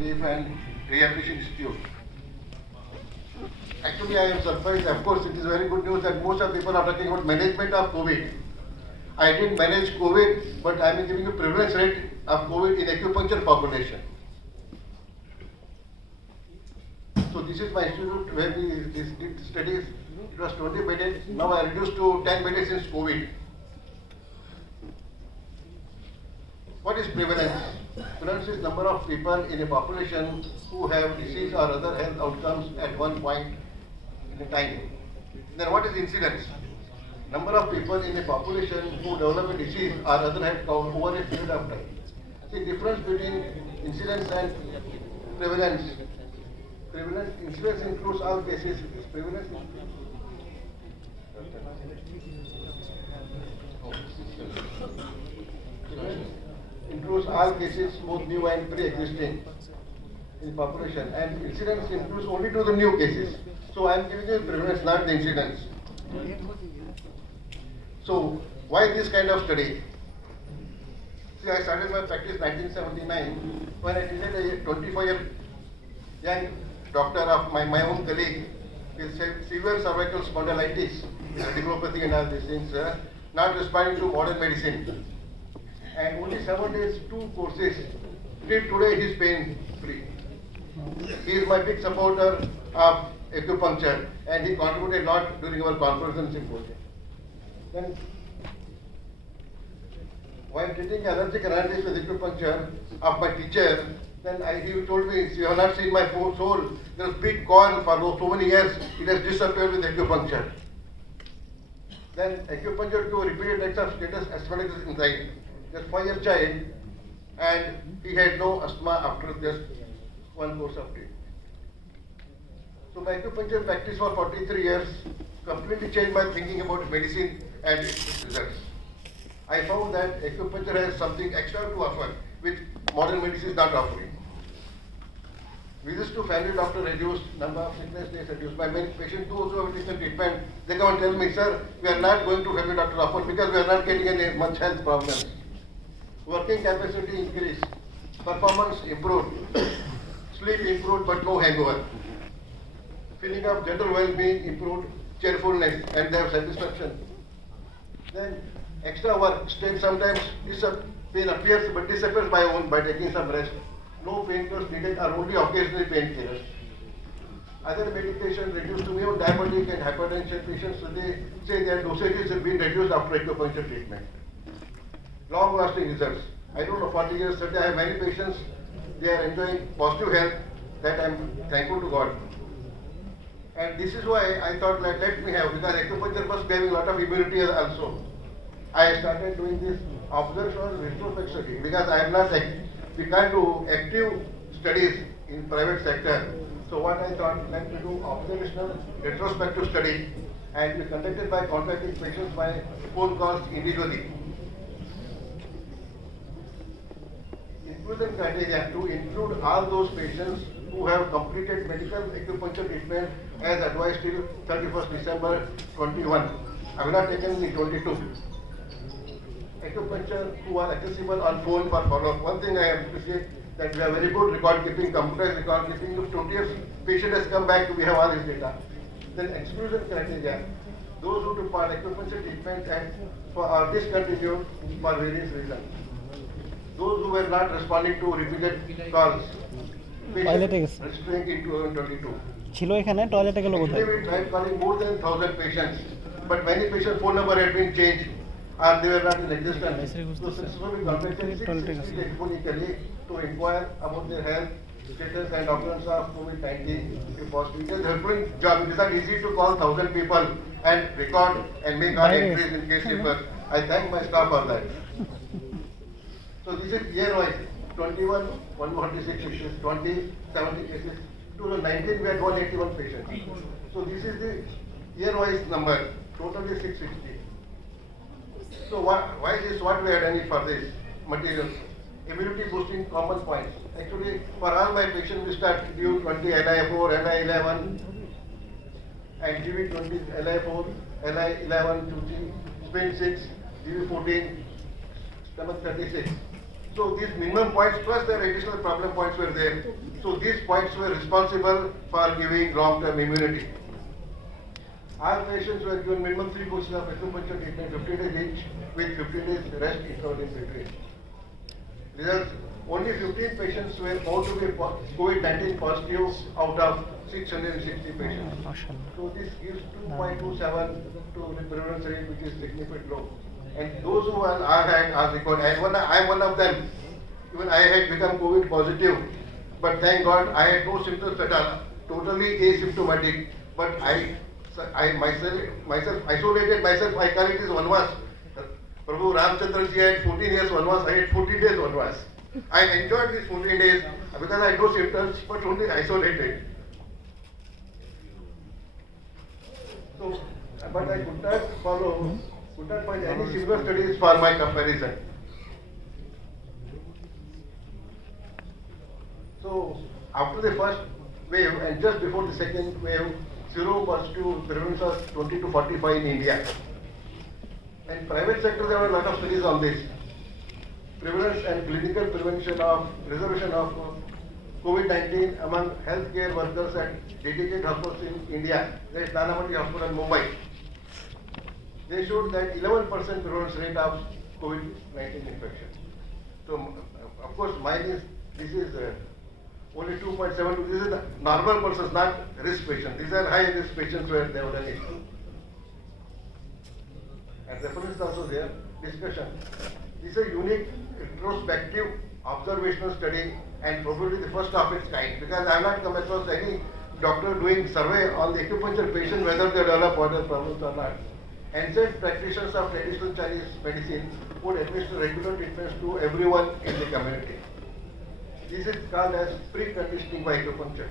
Relief and Rehabilitation Institute. Actually, I am surprised. Of course, it is very good news that most of people are talking about management of COVID. I didn't manage COVID, but I am giving you prevalence rate of COVID in acupuncture population. So this is my institute where we did studies. It was 20 bedded. Now I reduced to 10 bedded since COVID. What is prevalence? Prevalence is number of people in a population who have disease or other health outcomes at one point in a time. Then what is incidence? Number of people in a population who develop a disease or other health outcome over a period of time. See, difference between incidence and prevalence. Prevalence, incidence includes all cases. Prevalence includes all cases, both new and pre-existing in population, and incidence includes only to the new cases. So I am giving you prevalence, not the incidence. So why this kind of study? See, I started my practice in 1979 when I treated a 24-year young doctor of my own colleague with severe cervical spondylitis, radiculopathy and all these things, not responding to modern medicine. And only 7 days, 2 courses. Till today he is pain free. He is my big supporter of acupuncture and he contributed a lot during our conference and symposium. Then, while treating allergic rhinitis with acupuncture of my teacher, then he told me, you have not seen my soul. There was big corn for so many years. It has disappeared with acupuncture. Then acupuncture to repeated acts of status asthmatic inside. Just 5-year child, and he had no asthma after just 1 course of treatment. So my acupuncture practice for 43 years completely changed my thinking about medicine and its results. I found that acupuncture has something extra to offer, which modern medicine is not offering. Visits to family doctor reduced, number of sickness days reduced. My many patients who also have taken treatment, they come and tell me, sir, we are not going to family doctor often because we are not getting any much health problems. Working capacity increased, performance improved, sleep improved but no hangover. Feeling of general well-being improved, cheerfulness and their satisfaction. Then extra work, strength sometimes pain appears but disappears by taking some rest. No painkillers needed or only occasionally painkillers. Other medication reduced to me on diabetic and hypertension patients, so they say their dosages have been reduced after acupuncture treatment. Long-lasting results. I don't know, 40 years, 30, I have many patients, they are enjoying positive health that I am thankful to God. And this is why I thought let me have, because acupuncture must be having a lot of immunity also. I started doing this observational retrospective study because I am not, we can't do active studies in private sector. So what I thought, let me do observational retrospective study and we conducted by contacting patients by phone calls individually. Inclusion criteria to include all those patients who have completed medical acupuncture treatment as advised till 31st December 21. I have not taken the 22. Acupuncture who are accessible on phone for follow-up. One thing I appreciate that we have very good record keeping, computerized record keeping. If 20 years patient has come back, we have all his data. Then exclusion criteria. Those who took part acupuncture treatment and are discontinued for various reasons. Those who were not responding to repeated calls. Registering in 2022. ছিল এখানে টয়লেটে গেল কোথায়? We tried calling more than 1,000 patients, but many patients' phone number had been changed and they were not in existence. So successfully contacted 660 telephonally to inquire about their health status and occurrence of COVID-19 if possible. It is a helping job. It is not easy to call 1,000 people and record and make all entries in case paper. I thank my staff for that. So this is year-wise, 21, 146 cases, 20, 70 cases. 2019 we had 181 patients. So this is the year-wise number, totally 660. So why this, what we had done it for this materials? Immunity boosting common points. Actually, for all my patients we start give 20 LI4, LI11 and GV20, LI4, LI11, 2G, spin 6, GV14, stomach 36. So So these minimum points plus their additional problem points were there. So these points were responsible for giving long-term immunity. Our patients were given minimum 3 courses of acupuncture treatment, 15 days each, with 15 days rest interval in between. Results: only 15 patients were found to be COVID-19 positive out of 660 patients. So this gives 2.27 to the prevalence rate, which is significantly low. And those who are had Aaicon, and I am one of them. Even I had become COVID positive, but thank God I had no symptoms at all, totally asymptomatic. But I myself isolated myself. I call it as vanvas. Prabhu Ramchandra ji had 14 years vanvas. I had 14 days vanvas. I enjoyed these 14 days because I had no symptoms, but only isolated. So, but I could not find any similar studies for my comparison. So, after the first wave and just before the second wave, seropositive prevalence was 20 to 45 in India. And private sector, there were a lot of studies on this. Prevalence and clinical prevention of resolution of COVID-19 among healthcare workers at dedicated hospitals in India. There is Nanavati Hospital in Mumbai. They showed that 11% prevalence rate of COVID-19 infection. So, of course, this is only 2.72. This is the normal persons, not risk patients. These are high risk patients where they have done it. And reference is also there. Discussion. This is a unique retrospective observational study and probably the first of its kind, because I have not come across any doctor doing survey on the acupuncture patient whether they develop other problems or not. Ancient practitioners of traditional Chinese medicine would administer regular treatments to everyone in the community. This is called as preconditioning by acupuncture.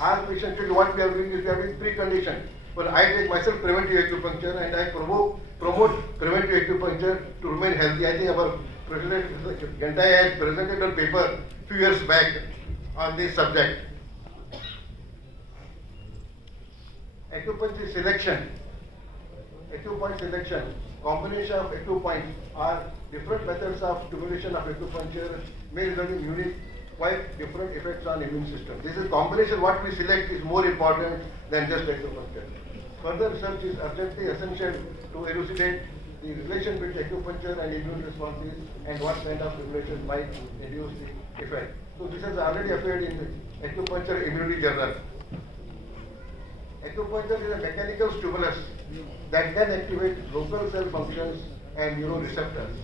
Our patients, what we are doing is we are doing preconditioned. But I take myself preventive acupuncture and I promote preventive acupuncture to remain healthy. I think our President Gantai has presented a paper a few years back on this subject. Acupuncture selection, acupoint selection, combination of acupoints are different methods of stimulation of acupuncture may result in unique, quite different effects on immune system. This is combination. What we select is more important than just acupuncture. Further research is urgently essential to elucidate the relation between acupuncture and immune responses and what kind of stimulation might reduce the effect. So this has already appeared in the Acupuncture Immunity Journal. Acupuncture is a mechanical stimulus that can activate local cell functions and neuroreceptors.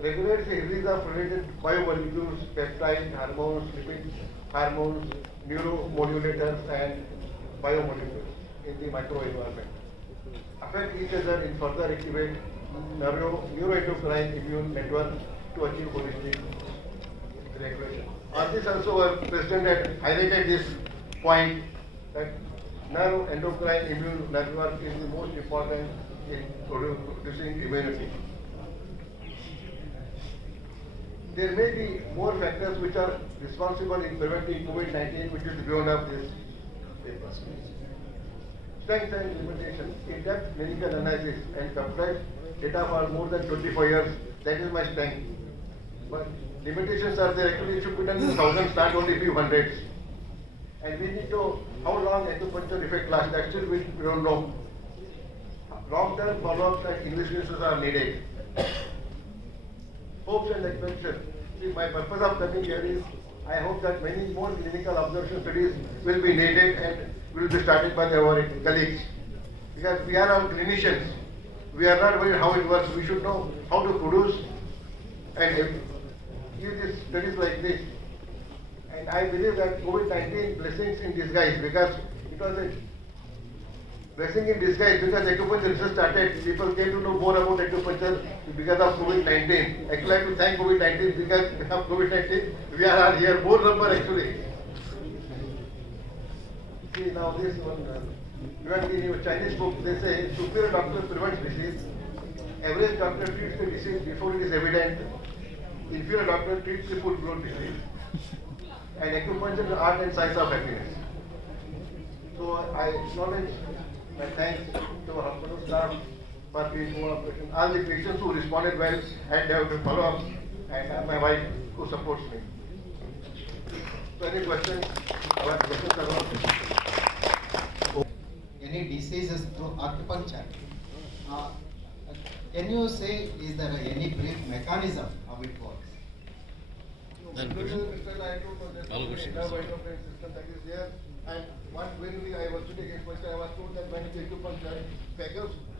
Regulates the release of related biomolecules, peptides, hormones, lipid hormones, neuromodulators, and biomolecules in the microenvironment. Affect each other in further activate neuroendocrine immune network to achieve holistic regulation. On this also, our President had highlighted this point that neuroendocrine immune network is the most important in producing immunity. There may be more factors which are responsible in preventing COVID-19, which is beyond of this paper. Strength and limitations, in-depth clinical analysis and complex data for more than 24 years, that is my strength. But limitations are there, actually it should be done in thousands, not only few hundreds. And we need to know how long acupuncture effect lasts, that still we don't know. Long-term follow-ups and investigations are needed. Hopes and expectations. See, my purpose of coming here is, I hope that many more clinical observation studies will be needed and will be started by our colleagues. Because we are all clinicians. We are not worried how it works. We should know how to produce and give these studies like this. And I believe that COVID-19 blessings in disguise, because it was a blessing in disguise, because acupuncture research started, people came to know more about acupuncture because of COVID-19. I would like to thank COVID-19 because of COVID-19, we are here, more number actually. See now this one, even in Chinese book, they say superior doctor prevents disease, average doctor treats the disease before it is evident, inferior doctor treats the full-blown disease. And acupuncture is the art and science of happiness. So I acknowledge my thanks to our hospital staff for being more operation. All the patients who responded well and they have to follow up. and my wife who supports me. So any questions? Our questions are all. Any diseases through acupuncture. Uh, can you say, is there any brief mechanism how it works? All system that is there. And when I was doing acupuncture, I was told that when you acupuncture,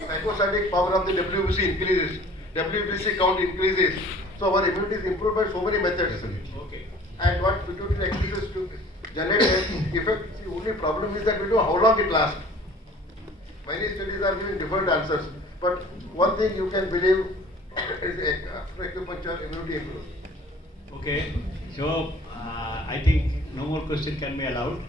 phagocytic power of the WBC increases. WBC count increases. So our immunity is improved by so many methods. Okay. And what pituitary exercises to generate an effect. The only problem is that we don't know how long it lasts. Many studies are giving different answers. But one thing you can believe is after acupuncture, immunity improves. Okay. So I think no more question can be allowed.